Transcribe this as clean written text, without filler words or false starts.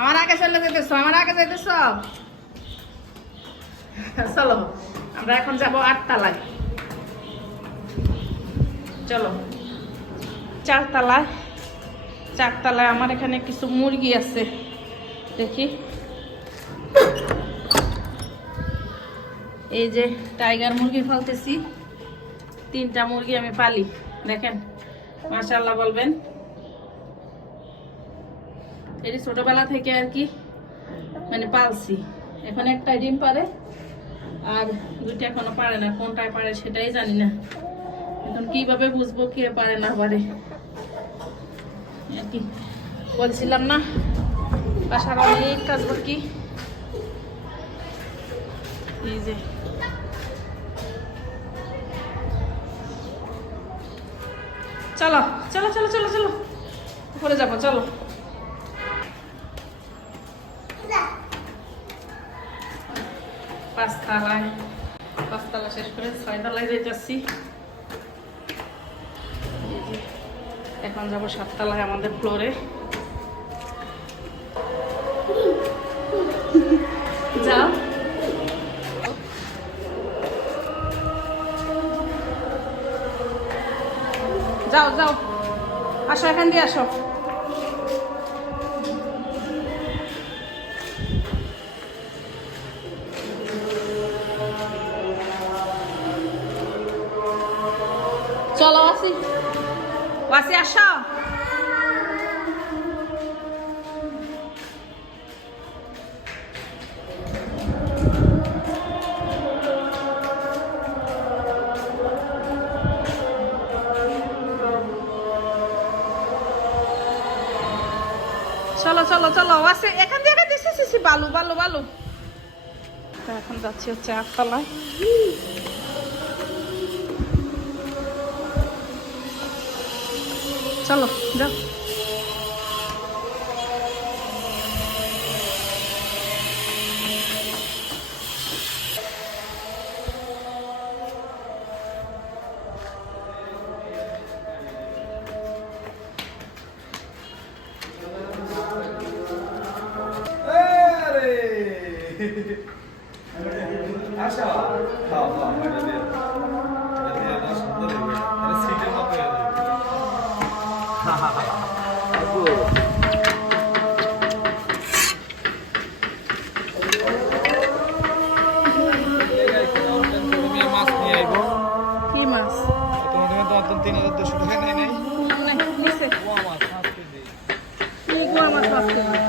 আমার আগে চলে যেতেছ, আমার আগে যেতেছ। চলো আমরা এখন যাবো 8 তলায়। চলো 4 তলায়। 4 তলায় আমার এখানে কিছু মুরগি আছে, দেখি। এই যে টাইগার মুরগি ফালতেছি, 3টা মুরগি আমি পালি, দেখেন মাশাআল্লাহ বলবেন। এটি ছোটবেলা থেকে আর কি মানে পালছি। এখন একটা ডিম পারে আর 2টা এখনো পারে না, কোনটায় পারে সেটাই জানি না। এখন কিভাবে বুঝবো কে পারে না পারে আর কি। বলছিলাম না বাসার অনেক কাজ বাকি। এই যে চলো চলো চলো চলো চলো উপরে যাবো, চলো। 5 তলায়, 5 তলা শেষ করে 6 তলায় যাইতেছি। এখন যাবো 7 তলায় আমাদের ফ্লোরে। যাও যাও যাও, আসো এখান দিয়ে আসো। চলো ওয়াসি, ওয়াসি আসো। চলো চলো চলো ওয়াসি, এখান দিয়ে দিছি বালু বালু বালু। এখন যাচ্ছি হচ্ছে 8 তলায়। চলো যাও। আশা খাও খাও এটা দিয়ে না সুন্দর হবে, এটা সিটের মতো হয়ে যাবে। আপু মাছ নিয়ে আইব। কি মাছ? তোমার তো 3200 টাকা নেই নাই। নিচে গোয়া মাছ 5 কেজি। এই গোয়া মাছ 5 কেজি।